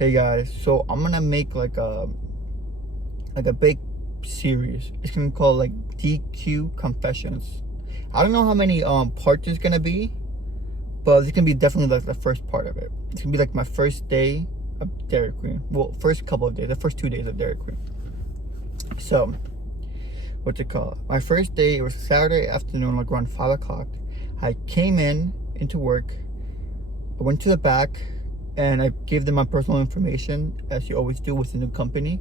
Hey guys, so I'm gonna make like a big series. It's gonna be called like DQ Confessions. I don't know how many parts it's gonna be, but it's gonna be definitely like the first part of it. It's gonna be like my first day of Dairy Queen. Well, first couple of days, the first 2 days of Dairy Queen. So, what's it called? My first day, it was Saturday afternoon, like around 5 o'clock. I came into work. I went to the back and I gave them my personal information, as you always do with a new company.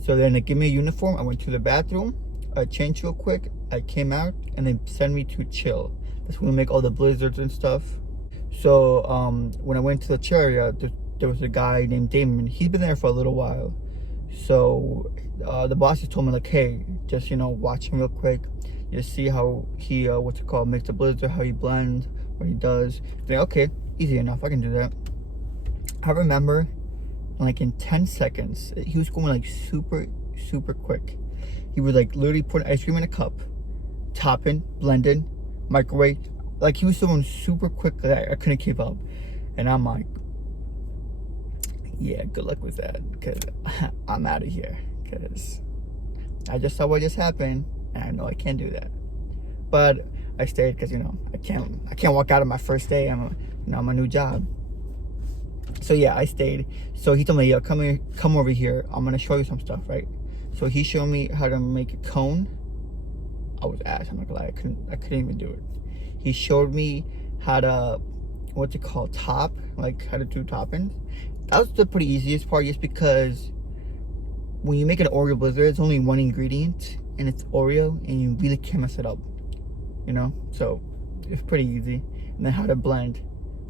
So then they give me a uniform. I went to the bathroom, I changed real quick, I came out, and they sent me to chill. That's when we make all the blizzards and stuff. So when I went to the chill area, there was a guy named Damon. He's been there for a little while. So the boss just told me like, hey, just watch him real quick, just see how he makes the blizzard, how he blends, what he does. Then okay, easy enough, I can do that. I remember like in 10 seconds, he was going like super quick. He was like literally putting ice cream in a cup, topping, blending, microwave. Like he was doing super quick that I couldn't keep up. And I'm like, yeah, good luck with that, because I'm out of here, because I just saw what just happened and I know I can't do that. But I stayed because I can't walk out of my first day. I'm a new job. So yeah, I stayed. So he told me, yo, come over here. I'm gonna show you some stuff, right? So he showed me how to make a cone. I was ass. I'm not gonna lie. I couldn't even do it. He showed me how to, top, like how to do toppings. That was the pretty easiest part, just because when you make an Oreo blizzard, it's only one ingredient, and it's Oreo, and you really can't mess it up. So it's pretty easy. And then how to blend.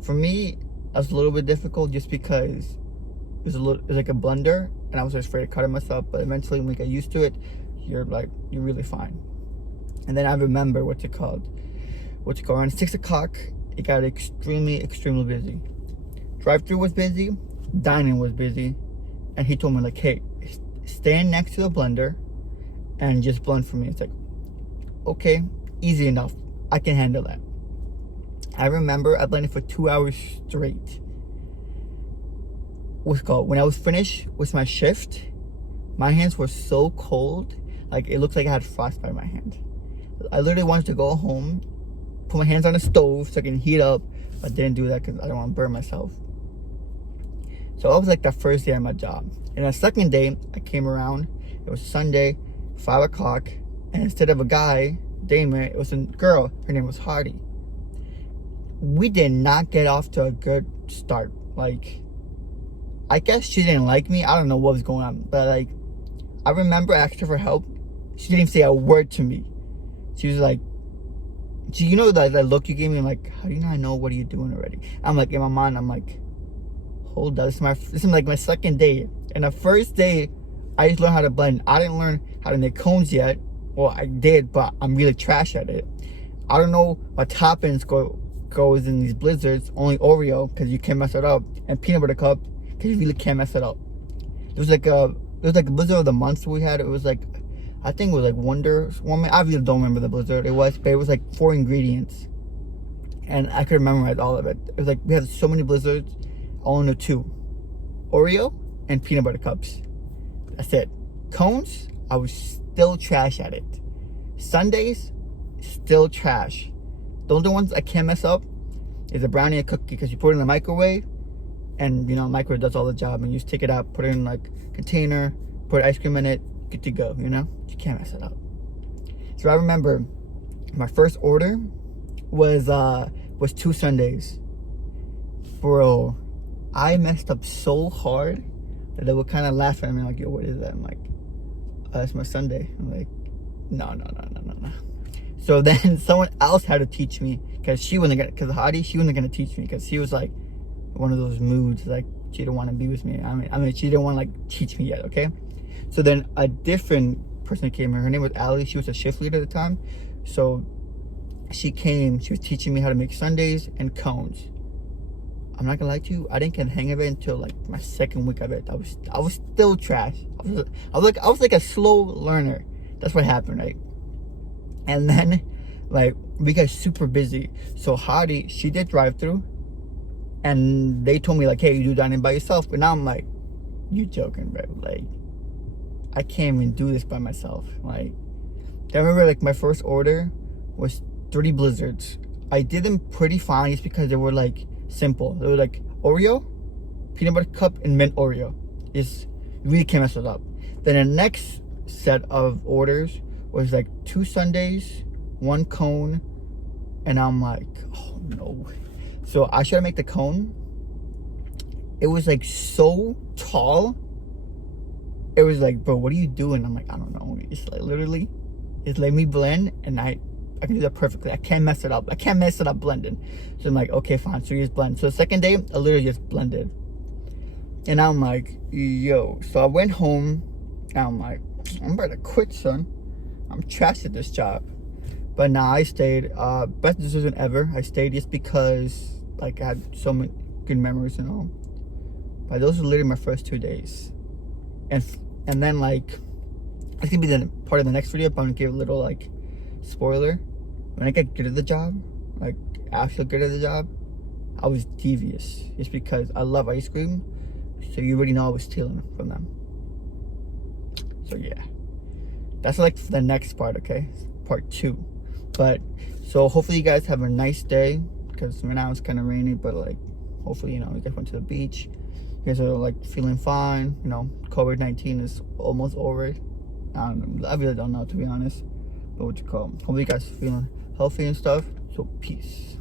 For me, that was a little bit difficult, just because it was like a blender, and I was afraid of cutting myself. But eventually, when we get used to it, you're really fine. And then I remember around 6 o'clock, it got extremely busy. Drive-through was busy, dining was busy, and he told me like, hey, stand next to the blender and just blend for me. It's like, okay, easy enough, I can handle that. I remember I blended for 2 hours straight. When I was finished with my shift, my hands were so cold, like it looked like I had frostbite in my hand. I literally wanted to go home, put my hands on the stove so I can heat up, but I didn't do that because I don't want to burn myself. So that was like the first day of my job. And the second day, I came around, it was Sunday, 5 o'clock, and instead of a guy, Damon, it was a girl. Her name was Hardy. We did not get off to a good start. Like, I guess she didn't like me. I don't know what was going on. But like, I remember I asked her for help. She didn't even say a word to me. She was like, that look you gave me? I'm like, how do you not know? What are you doing already? I'm like, in my mind, I'm like, hold up. This is like my second day. And the first day, I just learned how to blend. I didn't learn how to make cones yet. Well, I did, but I'm really trash at it. I don't know what toppings goes in these blizzards. Only Oreo, because you can't mess it up, and peanut butter cup, because you really can't mess it up. It was like a blizzard of the month we had. It was like, I think it was like Wonder Woman. I really don't remember the blizzard it was, but it was like 4 ingredients, and I could memorize all of it. It was like we had so many blizzards, I only knew 2, Oreo and peanut butter cups. That's it. Cones, I was still trash at it. Sundays, still trash. The only ones I can't mess up is a brownie and a cookie, because you put it in the microwave, and microwave does all the job, and you just take it out, put it in like container, put ice cream in it, good to go. You can't mess it up. So I remember my first order was 2 Sundays. Bro, I messed up so hard that they would kind of laugh at me like, yo, what is that? I'm like, that's my Sunday. I'm like, no. So then someone else had to teach me, because Hadi, she wasn't gonna teach me, because she was like one of those moods, like she didn't want to be with me. I mean she didn't want to like teach me yet. Okay, so then a different person came here. Her name was Allie. She was a shift leader at the time. So she came. She was teaching me how to make sundaes and cones. I'm not gonna lie to you, I didn't get the hang of it until like my second week of it. I was still trash. I was like a slow learner. That's what happened, right? And then like we got super busy. So Hadi, she did drive through, and they told me like, hey, you do dining by yourself. But now I'm like, you joking, bro? Like, I can't even do this by myself. Like, I remember like my first order was 3 blizzards. I did them pretty fine just because they were like simple. They were like Oreo, peanut butter cup, and mint Oreo. You really can't mess it up. Then the next set of orders was like 2 sundaes, 1 cone, and I'm like, oh no. So I tried to make the cone. It was like so tall. It was like, bro, what are you doing? I'm like, I don't know. It's like literally, it's let me blend, and I can do that perfectly. I can't mess it up. I can't mess it up blending. So I'm like, okay, fine. So you just blend. So the second day, I literally just blended. And I'm like, yo. So I went home, and I'm like, I'm about to quit, son. I'm trash at this job. But nah, I stayed. Best decision ever. I stayed just because like I had so many good memories and all. But those were literally my first 2 days. And then like, it's gonna be the part of the next video, but I'm gonna give a little like spoiler. When I got good at the job, like actually good at the job, I was devious. It's because I love ice cream, so you already know I was stealing from them. So yeah, that's like the next part, okay? Part 2. But so hopefully you guys have a nice day, because right now it's kind of rainy, but like hopefully, you know, you guys went to the beach. You guys are like feeling fine. You know, COVID-19 is almost over. I really don't know, to be honest. But what you call? Hopefully you guys feeling healthy and stuff. So peace.